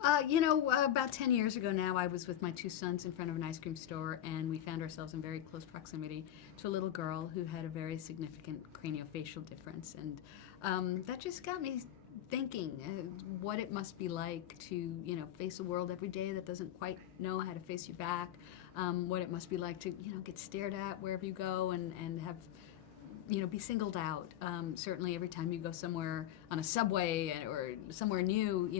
About 10 years ago now, I was with my two sons in front of an ice cream store, and we found ourselves in very close proximity to a little girl who had a very significant craniofacial difference. And that just got me thinking what it must be like to, face a world every day that doesn't quite know how to face you back, what it must be like to, get stared at wherever you go and have be singled out. Certainly every time you go somewhere on a subway or somewhere new,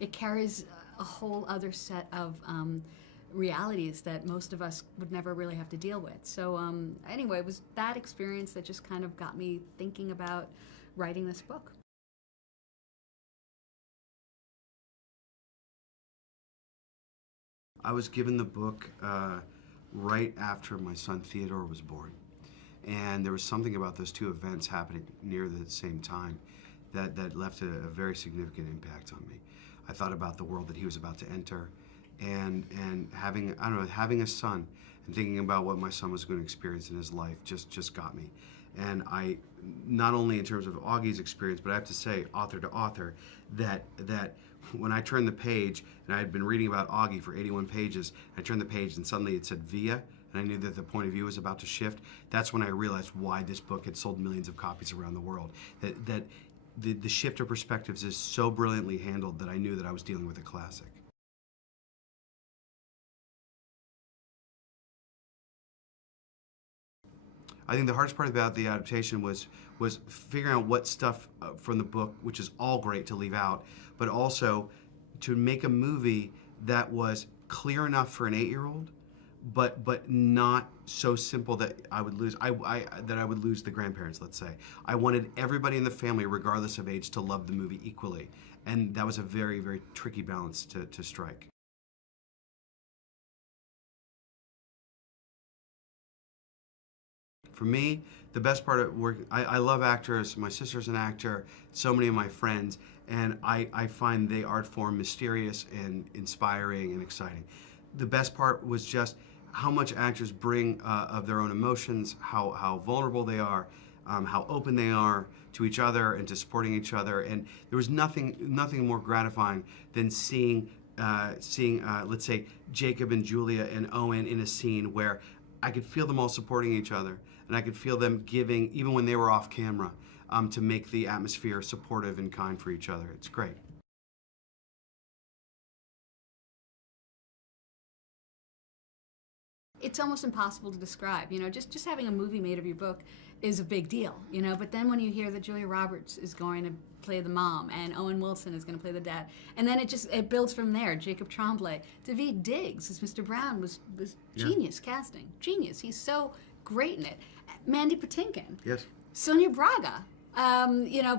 it carries a whole other set of realities that most of us would never really have to deal with. So anyway, it was that experience that just kind of got me thinking about writing this book. I was given the book right after my son Theodore was born. And there was something about those two events happening near the same time that left a very significant impact on me. I thought about the world that he was about to enter, and having a son and thinking about what my son was going to experience in his life just got me. And I, not only in terms of Augie's experience, but I have to say, author to author, that when I turned the page, and I had been reading about Augie for 81 pages, I turned the page and suddenly it said Via, and I knew that the point of view was about to shift. That's when I realized why this book had sold millions of copies around the world. That the shift of perspectives is so brilliantly handled that I knew that I was dealing with a classic. I think the hardest part about the adaptation was figuring out what stuff from the book, which is all great, to leave out, but also to make a movie that was clear enough for an 8-year-old, but not so simple that I would lose the grandparents, let's say. I wanted everybody in the family, regardless of age, to love the movie equally, and that was a very, very tricky balance to strike. For me, the best part of working, I love actors. My sister's an actor, so many of my friends, and I find the art form mysterious and inspiring and exciting. The best part was just how much actors bring of their own emotions, how vulnerable they are, how open they are to each other and to supporting each other. And there was nothing more gratifying than seeing let's say, Jacob and Julia and Owen in a scene where I could feel them all supporting each other, and I could feel them giving, even when they were off camera, to make the atmosphere supportive and kind for each other. It's great. It's almost impossible to describe. Just having a movie made of your book is a big deal, but then when you hear that Julia Roberts is going to play the mom and Owen Wilson is going to play the dad, and then it builds from there. Jacob Tremblay, Daveed Diggs as Mr. Brown was genius casting. Genius. He's so great in it. Mandy Patinkin. Yes. Sonia Braga.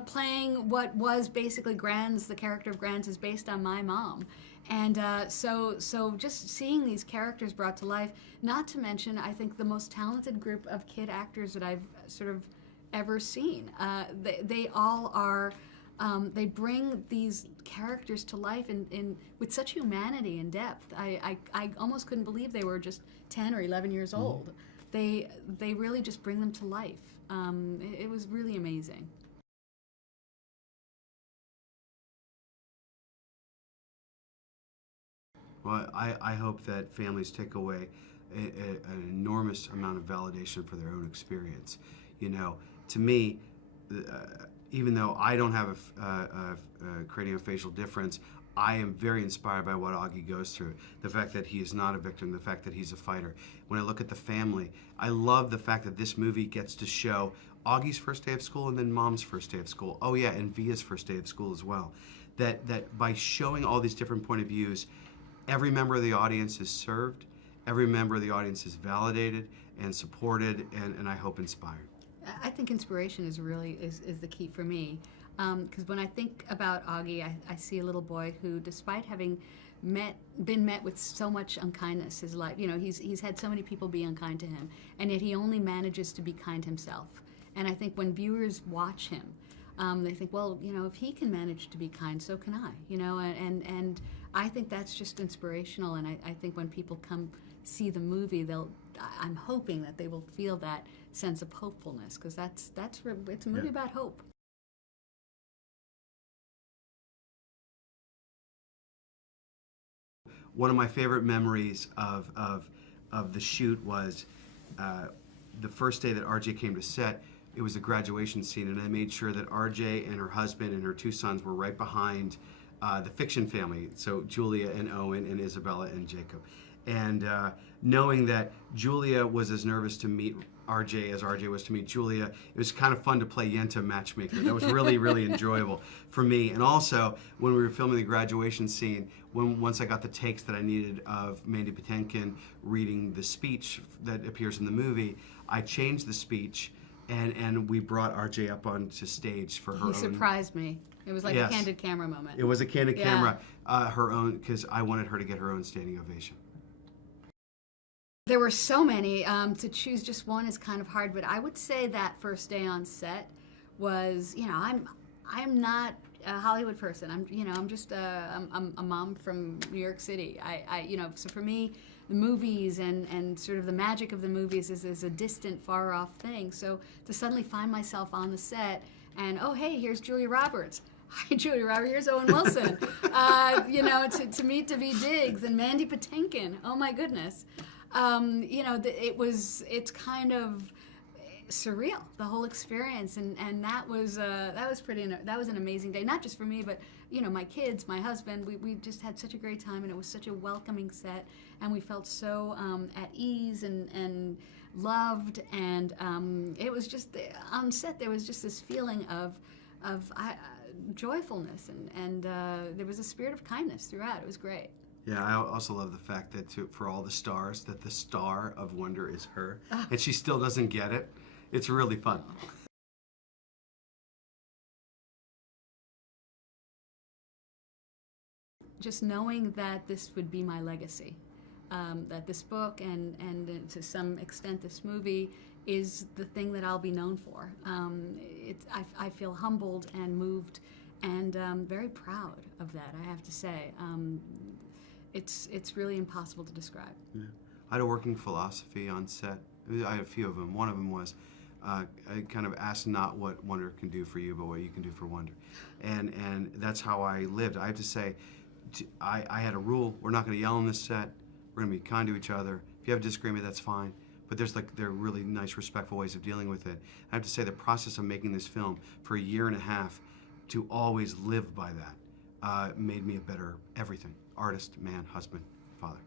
Playing what was basically Granz, the character of Granz is based on my mom. And so just seeing these characters brought to life, not to mention, I think, the most talented group of kid actors that I've sort of ever seen. They all are, they bring these characters to life with such humanity and depth. I almost couldn't believe they were just 10 or 11 years old. They really just bring them to life. It was really amazing. Well, I hope that families take away an enormous amount of validation for their own experience. To me, even though I don't have a craniofacial difference, I am very inspired by what Augie goes through. The fact that he is not a victim, the fact that he's a fighter. When I look at the family, I love the fact that this movie gets to show Augie's first day of school and then Mom's first day of school. Oh yeah, and Via's first day of school as well. That by showing all these different point of views, every member of the audience is served, every member of the audience is validated and supported, and I hope inspired. I think inspiration is really the key for me. Because when I think about Augie, I see a little boy who, despite having been met with so much unkindness his life, he's had so many people be unkind to him, and yet he only manages to be kind himself. And I think when viewers watch him, they think, well, if he can manage to be kind, so can I. And I think that's just inspirational. And I think when people come see the movie, I'm hoping that they will feel that sense of hopefulness, because it's a movie about hope. one of my favorite memories of the shoot was the first day that RJ came to set. It was a graduation scene, and I made sure that RJ and her husband and her 2 sons were right behind the fiction family, so Julia and Owen and Isabella and Jacob. And knowing that Julia was as nervous to meet RJ as RJ was to meet Julia, it was kind of fun to play Yenta matchmaker. That was really, really enjoyable for me. And also, when we were filming the graduation scene, once I got the takes that I needed of Mandy Patinkin reading the speech that appears in the movie, I changed the speech, and we brought RJ up onto stage for her own. He surprised me. It was like Yes. a candid camera moment. It was a candid Yeah. camera, her own, because I wanted her to get her own standing ovation. There were so many. To choose just one is kind of hard, but I would say that first day on set was, I'm not a Hollywood person. I'm just I'm a mom from New York City. So for me, the movies and sort of the magic of the movies is a distant, far off thing. So to suddenly find myself on the set and, oh, hey, here's Julia Roberts. Hi, Julia Roberts. Here's Owen Wilson. To meet Daveed Diggs and Mandy Patinkin. Oh my goodness. It's kind of surreal, the whole experience, and that was an amazing day, not just for me, but my kids, my husband. We just had such a great time, and it was such a welcoming set, and we felt so at ease and loved, and it was just on set there was just this feeling of joyfulness, and there was a spirit of kindness throughout. It was great. Yeah, I also love the fact that for all the stars, that the star of Wonder is her, and she still doesn't get it. It's really fun. Just knowing that this would be my legacy, that this book and to some extent this movie is the thing that I'll be known for. I feel humbled and moved and very proud of that, I have to say. It's really impossible to describe. Yeah. I had a working philosophy on set. I had a few of them. One of them was I kind of ask not what Wonder can do for you, but what you can do for Wonder. And that's how I lived. I have to say, I had a rule. We're not going to yell on this set. We're going to be kind to each other. If you have a disagreement, that's fine. But there are really nice, respectful ways of dealing with it. I have to say the process of making this film for a year and a half to always live by that made me a better everything. Artist, man, husband, father.